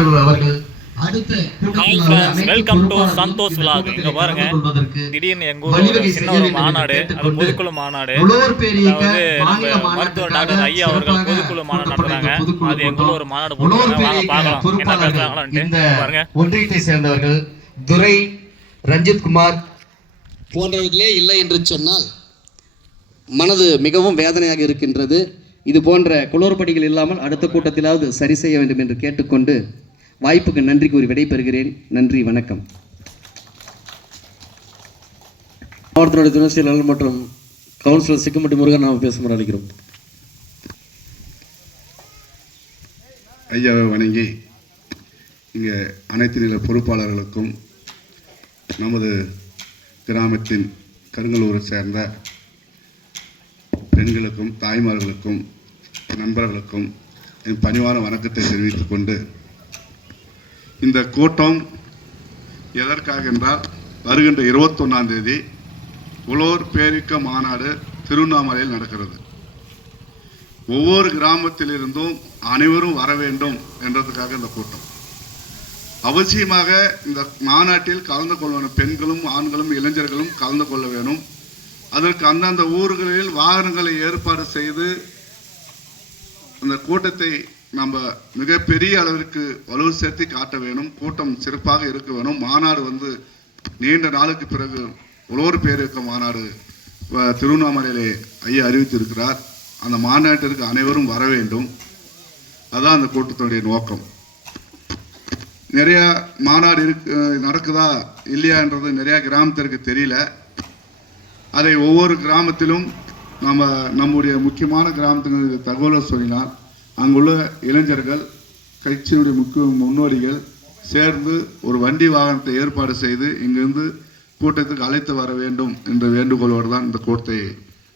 அவர்கள் welcome to Santhosh vlog. இங்க பாருங்க, திடீர்னு எங்க ஊர்ல சின்ன ஒரு மாநாடு, அது பொதுக்குழு மாநாடு. அதாவது நம்ம மருத்துவர் டாக்டர் ஐயா அவர்கள் பொதுக்குழு மாநாடு நடத்துறாங்க. அது எங்க ஊர்ல ஒரு மாநாடு போட்டுருக்காங்க. வாங்க பார்க்கலாம் என்ன பேசுறாங்களான்ட்டு. பாருங்க, ஒன்றியத்தை சேர்ந்தவர்கள் துரை, ரஞ்சித் குமார் போன்றவர்களே இல்லை என்று சொன்னால் மனது மிகவும் வேதனையாக இருக்கின்றது. இது போன்ற குளறுபடிகள் இல்லாமல் அடுத்த கூட்டத்திலாவது சரி செய்ய வேண்டும் என்று கேட்டுக்கொண்டு வாய்ப்புக்கு நன்றி கூறி விடைபெறுகிறேன். நன்றி, வணக்கம். மாவட்டத்தினுடைய துணை செயலாளர் மற்றும் கவுன்சிலர் சிக்கமட்டி முருகன் நாம் பேசுமாறு அழைக்கிறோம். ஐயாவை வணங்கி இங்கே அனைத்து நில பொறுப்பாளர்களுக்கும் நமது கிராமத்தின் கருங்கலூரை சேர்ந்த பெண்களுக்கும் தாய்மார்களுக்கும் நண்பர்களுக்கும் என் பணிவான வணக்கத்தை தெரிவித்துக் கொண்டு, இந்த கூட்டம் எதற்காக என்றால், வருகின்ற 21ஆம் தேதி உழவர் பேரிக்க மாநாடு திருவண்ணாமலையில் நடக்கிறது. ஒவ்வொரு கிராமத்திலிருந்தும் அனைவரும் வர வேண்டும் என்றதுக்காக இந்த கூட்டம். அவசியமாக இந்த மாநாட்டில் கலந்து கொள்ள வேணும். பெண்களும் ஆண்களும் இளைஞர்களும் கலந்து கொள்ள வேணும். அதற்கு அந்தந்த ஊர்களில் வாகனங்களை ஏற்பாடு செய்து அந்த கூட்டத்தை நம்ம மிகப்பெரிய அளவிற்கு வலு சேர்த்து காட்ட வேணும். கூட்டம் சிறப்பாக இருக்க வேணும். மாநாடு நீண்ட நாளுக்கு பிறகு உழவர் பேரியக்க மாநாடு திருவண்ணாமலையிலே ஐயா அறிவித்திருக்கிறார். அந்த மாநாட்டிற்கு அனைவரும் வர வேண்டும். அதுதான் அந்த கூட்டத்தினுடைய நோக்கம். நிறைய மாநாடு நடக்குதா இல்லையான்றது நிறைய கிராமத்திற்கு தெரியல. அதை ஒவ்வொரு கிராமத்திலும் நம்முடைய முக்கியமான கிராமத்தினுடைய தகவலை சொல்லினால், அங்குள்ள இளைஞர்கள் கட்சியினுடைய முக்கிய முன்னோடிகள் சேர்ந்து ஒரு வண்டி வாகனத்தை ஏற்பாடு செய்து இங்கிருந்து கூட்டத்துக்கு அழைத்து வர வேண்டும் என்ற வேண்டுகோளோடு தான் இந்த கூட்டத்தை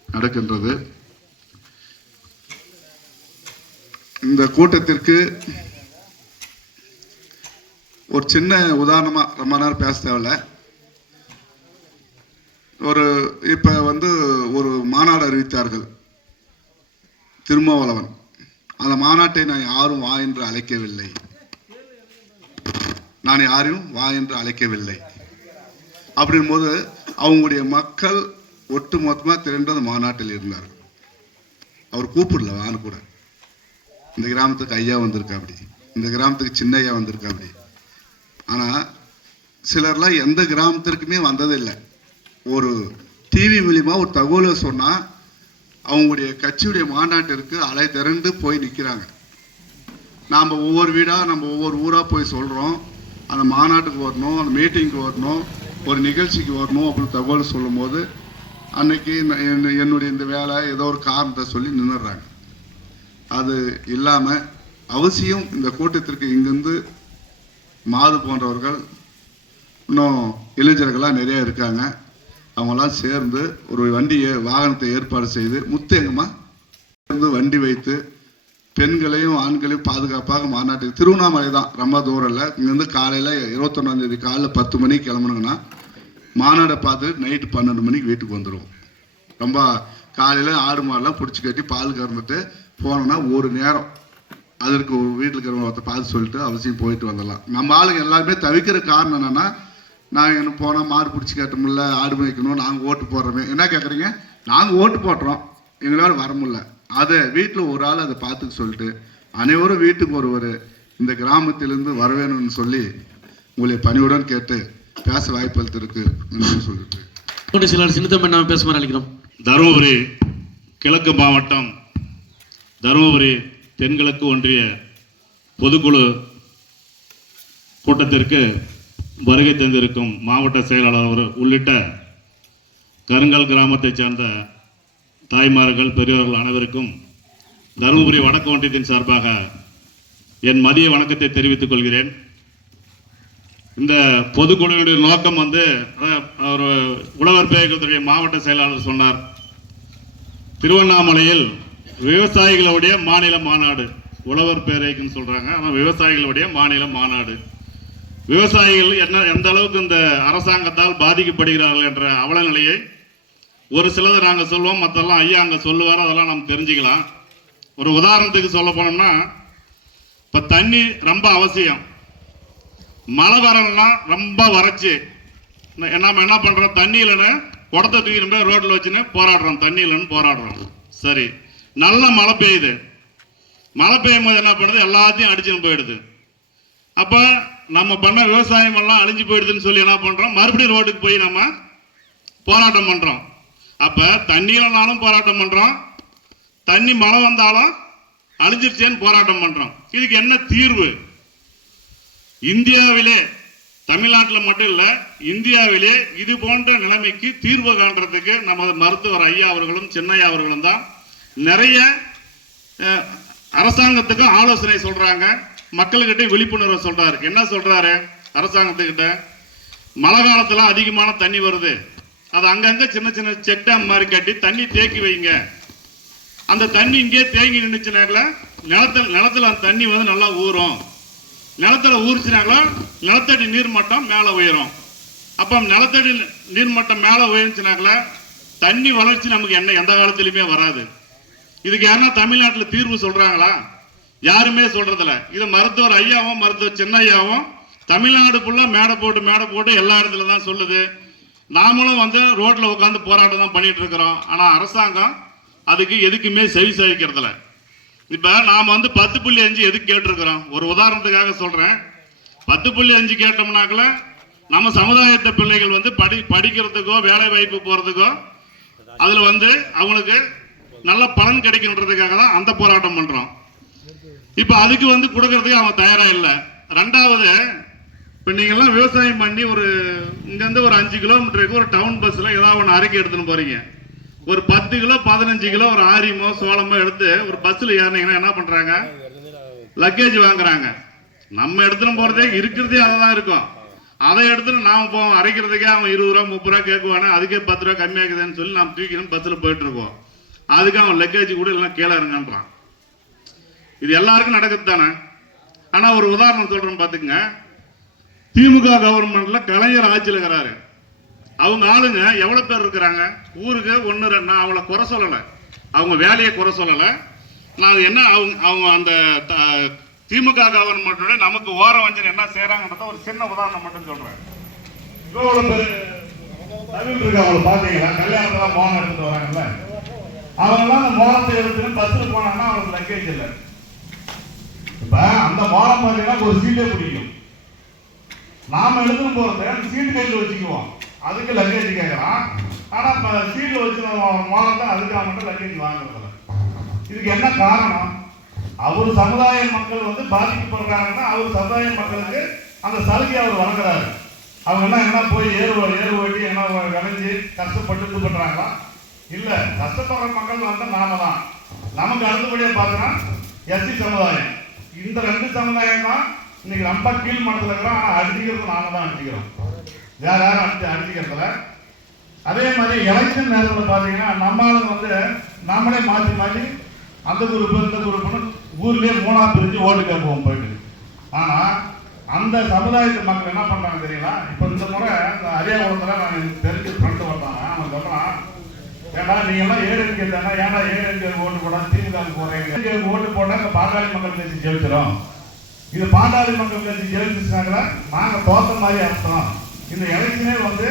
நடக்கின்றது. இந்த கூட்டத்திற்கு ஒரு சின்ன உதாரணமாக ரொம்ப நேரம் பேச தேவையில்லை. இப்போ ஒரு மாநாடு அறிவித்தார்கள் திருமாவளவன். அந்த மாநாட்டை நான் யாரும் வா என்று அழைக்கவில்லை. நான் யாரையும் வா என்று அழைக்கவில்லை. அப்படின்போது அவங்களுடைய மக்கள் ஒட்டு மொத்தமாக திரண்டு அந்த மாநாட்டில் இருந்தார்கள். அவர் கூப்பிடல வான்னு கூட. இந்த கிராமத்துக்கு ஐயா வந்திருக்கா அப்படி, இந்த கிராமத்துக்கு சின்ன ஐயா வந்திருக்கா அப்படி. ஆனால் சிலர்லாம் எந்த கிராமத்திற்குமே வந்ததில்லை. ஒரு டிவி மூலியமாக ஒரு தகவலை சொன்னால் அவங்களுடைய கட்சியுடைய மாநாட்டிற்கு அலை திரண்டு போய் நிற்கிறாங்க. நாம் ஒவ்வொரு வீடாக நம்ம ஒவ்வொரு ஊராக போய் சொல்கிறோம், அந்த மாநாட்டுக்கு வரணும், அந்த மீட்டிங்க்கு வரணும், ஒரு நிகழ்ச்சிக்கு வரணும் அப்படின்னு தகவல் சொல்லும் போது அன்னைக்கு என்னுடைய இந்த வேலை ஏதோ ஒரு காரணத்தை சொல்லி நின்றுடுறாங்க. அது இல்லாமல் அவசியம் இந்த கூட்டத்திற்கு இங்கிருந்து மாது போன்றவர்கள் இன்னும் இளைஞர்கள்லாம் நிறைய இருக்காங்க. அவங்களாம் சேர்ந்து ஒரு வாகனத்தை ஏற்பாடு செய்து முத்தேங்கமாக சேர்ந்து வண்டி வைத்து பெண்களையும் ஆண்களையும் பாதுகாப்பாக மாநாட்டுக்கு திருவண்ணாமலை தான், ரொம்ப தூரம் இல்லை. இங்கேருந்து காலையில் 21ஆம் தேதி காலையில் 10 மணிக்கு கிளம்புனுங்கன்னா மாநாடை பார்த்துட்டு நைட்டு 12 மணிக்கு வீட்டுக்கு வந்துடுவோம். ரொம்ப காலையில் ஆடு மாடெல்லாம் பிடிச்சி கட்டி பால் கறந்துட்டு போனோன்னா ஒரு நேரம் அதற்கு ஒரு வீட்டில் இருக்கிறவங்க பார்த்து சொல்லிட்டு அவசியம் போயிட்டு வந்துடலாம். நம்ம ஆளுங்க எல்லாருமே தவிக்கிற காரணம் என்னென்னா, நாங்கள் என்ன போனால் மாடு பிடிச்சி கட்ட முடியல, ஆடு மேய்க்கணும், நாங்கள் ஓட்டு போடுறோமே. என்ன கேட்குறீங்க? நாங்கள் ஓட்டு போடுறோம், எங்களால் வர முடியல. அதை வீட்டில் ஒரு ஆள் அதை பார்த்துக்க சொல்லிட்டு அனைவரும் வீட்டுக்கு ஒருவர் இந்த கிராமத்திலிருந்து வர வேணும்னு சொல்லி உங்களை பணிவுடன் கேட்டு பேச வாய்ப்பு அளித்திருக்கு என்று சொல்லிட்டு சிலர் சின்னத்தம்பி நாம் பேசுமாறு அழைக்கிறோம். தருமபுரி கிழக்கு மாவட்டம் தருமபுரி தென்கிழக்கு ஒன்றிய பொதுக்குழு கூட்டத்திற்கு வருகை தந்திருக்கும் மாவட்ட செயலாளர் உள்ளிட்ட கருங்கல் கிராமத்தைச் சேர்ந்த தாய்மார்கள் பெரியவர்கள் அனைவருக்கும் தருமபுரி வடக்கு ஒன்றியத்தின் சார்பாக என் மதிய வணக்கத்தை தெரிவித்துக் கொள்கிறேன். இந்த பொதுக்குழுவினுடைய நோக்கம் ஒரு உழவர் பேரியக்கத்துடைய மாவட்ட செயலாளர் சொன்னார், திருவண்ணாமலையில் விவசாயிகளுடைய மாநில மாநாடு. உழவர் பேரியக்கம்னு சொல்றாங்க, ஆனால் விவசாயிகளுடைய மாநில மாநாடு. விவசாயிகள் எந்த அளவுக்கு இந்த அரசாங்கத்தால் பாதிக்கப்படுகிறார்கள் என்ற அவல நிலையை ஒரு சிலதை நாங்கள் சொல்லுவோம், மற்றெல்லாம் ஐயா அங்கே சொல்லுவார், அதெல்லாம் நம்ம தெரிஞ்சுக்கலாம். ஒரு உதாரணத்துக்கு சொல்ல போனோம்னா, இப்போ தண்ணி ரொம்ப அவசியம். மழை வரலன்னா ரொம்ப வறட்சி நம்ம என்ன பண்ணுறோம், தண்ணி இல்லைன்னு குடத்தை தூக்கிட்டு போய் ரோட்டில் வச்சுன்னு போராடுறோம், தண்ணி இல்லைன்னு போராடுறோம். சரி, நல்ல மழை பெய்யுது, மழை பெய்யும் போது என்ன பண்ணுது, எல்லாத்தையும் அடிச்சுன்னு போயிடுது. அப்போ நம்ம பண்ண விவசாயம் எல்லாம் அழிஞ்சு போயிடுதுன்னு சொல்லி என்ன பண்ணுறோம், மறுபடியும் ரோட்டுக்கு போய் நம்ம போராட்டம் பண்ணுறோம். அப்போ தண்ணி இல்லைனாலும் போராட்டம் பண்ணுறோம், தண்ணி மழை வந்தாலும் அழிஞ்சிருச்சேன்னு போராட்டம் பண்ணுறோம். இதுக்கு என்ன தீர்வு? இந்தியாவிலே, தமிழ்நாட்டில் மட்டும் இல்லை, இந்தியாவிலே இது போன்ற நிலைமைக்கு தீர்வு காண்றதுக்கு நமது மருத்துவர் ஐயா அவர்களும் சின்னையா அவர்களும் தான் நிறைய அரசாங்கத்துக்கு ஆலோசனை சொல்றாங்க, மக்கள்கிட்ட விழிப்புணர்வு சொல்றாரு. என்ன சொல்றாரு அரசாங்கத்துக்கிட்ட? மழை காலத்துல அதிகமான தண்ணி வருது, அது அங்கங்க சின்ன சின்ன செக் டேம் மாதிரி கட்டி தண்ணி தேக்கி வைங்க. அந்த தண்ணி இங்கே தேங்கி நின்றுச்சுனாங்களா நிலத்துல அந்த தண்ணி வந்து நல்லா ஊறும். நிலத்துல ஊறிச்சுனாங்களா நிலத்தடி நீர்மட்டம் மேலே உயரும். அப்போ நிலத்தடி நீர்மட்டம் மேலே உயர்ந்துச்சுனாங்களா தண்ணி வளர்ச்சி நமக்கு எந்த காலத்திலுமே வராது. இதுக்கு யாருன்னா தமிழ்நாட்டில் தீர்வு சொல்றாங்களா? யாருமே சொல்றதில்ல. இது மருத்துவர் ஐயாவும் மருத்துவர் சின்னையாவும் தமிழ்நாடு ஃபுல்லா மேடை போட்டு எல்லா இடத்துல தான் சொல்லுது. நாமளும் வந்து ரோட்ல உட்காந்து போராட்டம் தான் பண்ணிட்டு இருக்கிறோம். ஆனா அரசாங்கம் அதுக்கு எதுக்குமே செவி சாய்க்கிறதில்ல. இப்ப நாம வந்து 10.5 எதுக்கு கேட்டிருக்கிறோம்? ஒரு உதாரணத்துக்காக சொல்றேன். 10.5 கேட்டோம்னாக்கல நம்ம சமுதாயத்தை பிள்ளைகள் வந்து படிக்கிறதுக்கோ வேலை வாய்ப்பு போறதுக்கோ அதுல வந்து அவங்களுக்கு நல்ல பலன் கிடைக்கின்றதுக்காக தான் அந்த போராட்டம் பண்றோம். இப்ப அதுக்கு வந்து கொடுக்கறதுக்கு அவங்க தயாரா இல்லை. ரெண்டாவது, இப்ப நீங்க எல்லாம் விவசாயம் பண்ணி ஒரு இங்க இருந்து ஒரு 5 கிலோமீட்டருக்கு ஒரு டவுன் பஸ்ல ஏதாவது ஒன்று அரைக்கி எடுத்துன்னு போறீங்க. ஒரு 10 கிலோ 15 கிலோ ஒரு ஆரியமோ சோளமோ எடுத்து ஒரு பஸ்ல ஏறினீங்கன்னா என்ன பண்றாங்க, லக்கேஜ் வாங்குறாங்க. நம்ம எடுத்துன்னு போறதே இருக்கிறதே அதான் இருக்கும். அதை எடுத்துட்டு நாம போவோம் அரைக்கிறதுக்கே அவன் 20 ரூபா 30 ரூபா கேட்குவானே, அதுக்கே 10 ரூபா கம்மியாக்குதுன்னு சொல்லி நம்ம தூக்கின்னு பஸ்ல போயிட்டு இருக்கோம். அதுக்கு அவன் லக்கேஜ் கூட இல்லைன்னா கீழே இருங்கன்றான். இது எல்லாருக்கும் நடக்குது தானே. ஆனா ஒரு உதாரணம் சொல்றேன் பாத்துங்க. திமுக கவர்மெண்ட்ல கலைஞர் ஆட்சியில் இருக்கிறாரு. அவங்க ஆளுங்க எவ்வளவு பேர் இருக்கிறாங்க ஊருக்கு? 1 2. நான் அவளை குறை சொல்லலை, அவங்க வேலையை குறை சொல்லலை. நான் என்ன அவங்க அந்த திமுக கவர்மெண்டோட நமக்கு ஓர வஞ்சனை என்ன செய்யறாங்கன்றத ஒரு சின்ன உதாரணம் மட்டும் சொல்றேன். இவ்வளவு பேர் தமிழ் இருக்கு, அவங்களை பாத்தீங்களா? கல்யாணத்துல மோனம் எடுத்துட்டு வராங்கல்ல, அவங்கெல்லாம் அந்த மோனத்தை எடுத்துன்னு பஸ்ல போனாங்கன்னா அவங்களுக்கு லக்கேஜ் இல்லை. இப்ப அந்த மோனம் பாத்தீங்கன்னா ஒரு சீட்டே பிடிக்கும். நாம எடுத்துன்னு போறது அந்த சீட்டு கையில் வச்சுக்குவோம், அதுக்கு லக்கேஜ் கேட்கறான். ஆனா சீட்ல வச்சு மோனத்தை அதுக்கு மட்டும் லக்கேஜ் வாங்குறதில்ல. இதுக்கு என்ன காரணம்? அவர் சமுதாய மக்கள் வந்து பாதிக்கப்படுறாங்கன்னா அவர் சமுதாய மக்களுக்கு அந்த சலுகை அவர் வழங்குறாரு. அவங்க என்ன போய் ஏறு ஓட்டி என்ன விளைஞ்சு கஷ்டப்பட்டு இது பண்றாங்களா? இல்ல, கஷ்டப்படுற மக்கள் வந்து நாம தான். நமக்கு அடுத்தபடியாக பார்த்தோன்னா எஸ்சி சமுதாயம். இந்த 2 சமுதாயம் தான் இன்னைக்கு ரொம்ப கீழ் மட்டத்தில் இருக்கிறோம். ஆனால் அடிச்சுக்கிறது நாம தான் அடிச்சுக்கிறோம், வேற யாரும் அடிச்சுக்கிறதுல. அதே மாதிரி எலெக்ஷன் நேரத்தில் பார்த்தீங்கன்னா நம்ம ஆளுங்க வந்து நம்மளே மாற்றி அந்த குரூப் இந்த குரூப்னு ஊர்லயே 3ஆ பிரிஞ்சு ஓட்டு கேட்போம் போயிட்டு. ஆனா அந்த சமுதாயத்து மக்கள் என்ன பண்றாங்க தெரியுங்களா? இப்ப இந்த முறை இந்த அரியாபுரத்துல நான் தெரிஞ்சு ஃப்ரெண்டு வந்தாங்க. அவன் சொல்றான், ஏன்னா நீங்க எல்லாம் ஏடிஎம்கே தானே, ஏன்னா ஏடிஎம்கே ஓட்டு போட திமுக போறீங்க, ஓட்டு போட்டா இந்த பாட்டாளி மக்கள் கட்சி ஜெயிச்சிடும். இது பாட்டாளி மக்கள் கட்சி ஜெயிச்சுனாங்களா நாங்க தோத்த மாதிரி அர்த்தம். இந்த எலெக்ஷனே வந்து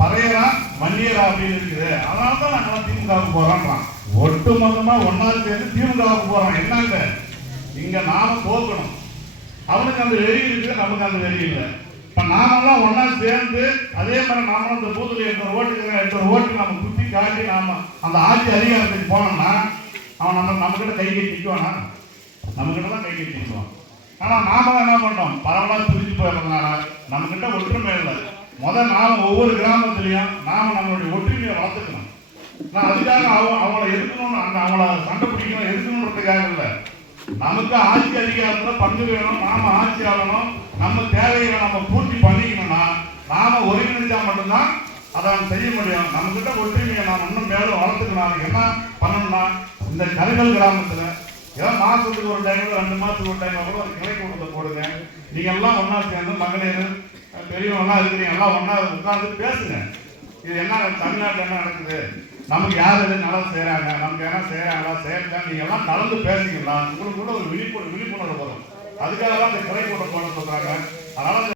பறையரா மன்னியரா அப்படின்னு இருக்குது. அதனாலதான் நாங்களாம் திமுகவுக்கு போறோம்ன்றான். ஒட்டு மொத்தமா ஒன்னாவது சேர்ந்து திமுகவுக்கு போறோம். என்னங்க இங்க நாம தோக்கணும். அவனுக்கு அந்த வெறி இருக்கு, நமக்கு அந்த வெறி இல்லை. இப்ப நாமெல்லாம் ஒன்னா சேர்ந்து அதே மாதிரி நாமளும் இந்த பூத்துல 8 ஓட்டு நம்ம குத்தி காட்டி நாம அந்த ஆட்சி அதிகாரத்துக்கு போனோம்னா அவன் நம்ம கிட்ட கை கட்டி நிற்குவானா? நம்ம கிட்ட தான் கை கட்டி நிற்குவான். ஆனா நாம என்ன பண்ணோம், பரவலா பிரிஞ்சு போயிடுறதுனால நம்ம கிட்ட ஒற்றுமை இல்லை. நாம ஒவ்வொரு கிராமத்திலையும் நாம நம்மளுடைய ஒற்றுமையை வளர்த்துக்கணும். நான் அதுக்காக அவங்கள எதிர்க்கணும், அவங்கள சண்டை பிடிக்கணும், எதிர்க்கணுன்றதுக்காக இல்லை. நமக்கு ஆட்சி அதிகாரத்துல பங்கு வேணும், நாம ஆட்சி ஆகணும், நம்ம தேவைகளை நம்ம பூர்த்தி பண்ணிக்கணும்னா நாம ஒருங்கிணைச்சா மட்டும்தான் அதை செய்ய முடியும். நம்ம கிட்ட ஒற்றுமையை நாம் இன்னும் மேலும் வளர்த்துக்கணும். என்ன பண்ணணும்னா இந்த கருங்கல் கிராமத்துல ஏதோ மாசத்துக்கு ஒரு டைம் 2 மாசத்துக்கு ஒரு டைம் கூட ஒரு கிளை கூட்டத்தை போடுங்க. நீங்க எல்லாம் ஒன்னா சேர்ந்து மகளிர் பெரியவங்கலாம் இருக்கிறீங்க, எல்லாம் ஒன்னா உட்கார்ந்து பேசுங்க. இது என்ன தமிழ்நாட்டில் என்ன நடக்குது, நமக்கு யார் எது நல்லா செய்யறாங்க, நமக்கு என்ன செய்யறாங்களா செய்யறா, நீங்க எல்லாம் கலந்து பேசிக்கலாம். உங்களுக்கு கூட ஒரு விழிப்புணர்வு வரும். அதுக்காக தான் இந்த கிளை கூட்டம் போட சொல்றாங்க. அதனால